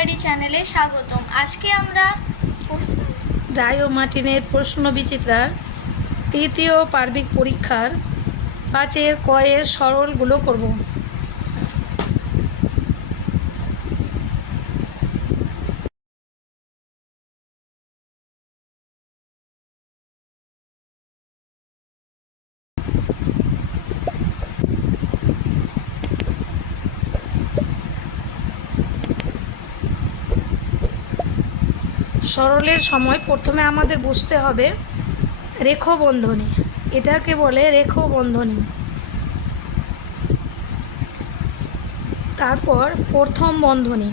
Study চ্যানেলে স্বাগতম। আজকে আমরা রায় ও মার্টিনের প্রশ্ন বিচিত্রার তৃতীয় পার্বিক পরীক্ষার 5 ক এর সরলগুলো করব। সরলের সময় প্রথমে আমাদের বুঝতে হবে রেখবন্ধনী, এটাকে বলে রেখবন্ধনী। তারপর প্রথম বন্ধনী,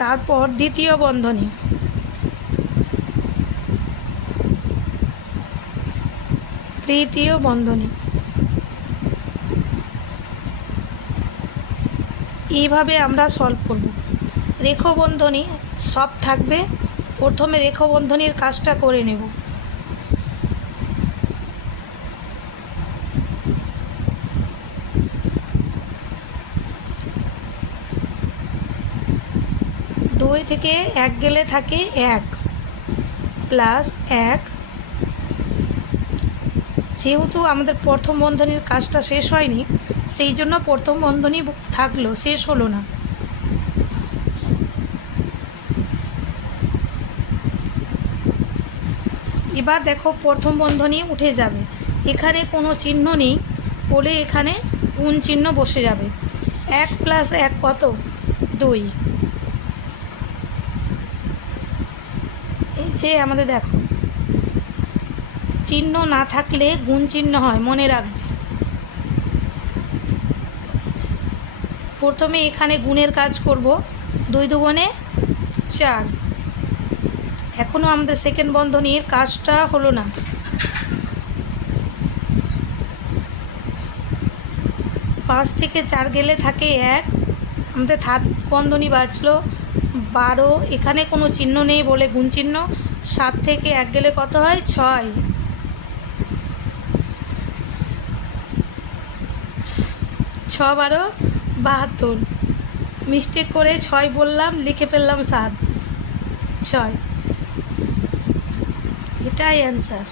তারপর দ্বিতীয় বন্ধনী, তৃতীয় বন্ধনী। এইভাবে আমরা সলভ করব। রেখবন্ধনী সব থাকবে, প্রথমে রেখবন্ধনীর কাজটা করে নেব। দুই থেকে 1 গেলে থাকে 1 প্লাস 1। যেহেতু আমাদের প্রথম বন্ধনীর কাজটা শেষ হয়নি, সেই জন্য প্রথম বন্ধনী থাকলো, শেষ হলো না। এবার দেখো প্রথম বন্ধনী উঠে যাবে, এখানে কোনো চিহ্ন নেই বলে এখানে গুণ চিহ্ন বসে যাবে। 1 প্লাস 1 কত? 2। এই যে আমাদের দেখো চিহ্ন না থাকলে গুণ চিহ্ন হয়, মনে রাখবে। প্রথমে এখানে গুণের কাজ করব, 2 দুগুণে 4। এখনও আমাদের সেকেন্ড বন্ধনীর কাজটা হলো না। পাঁচ থেকে 4 গেলে থাকে 1, আমাদের থার্ড বন্ধনী বাঁচলো 12। এখানে কোনো চিহ্ন নেই বলে গুণ চিহ্ন। 7 থেকে 1 গেলে কত হয়? 6। 6 12 72। মিস্টেক করে 6 বললাম, লিখে ফেললাম 7। 6, এটাই অ্যান্সার।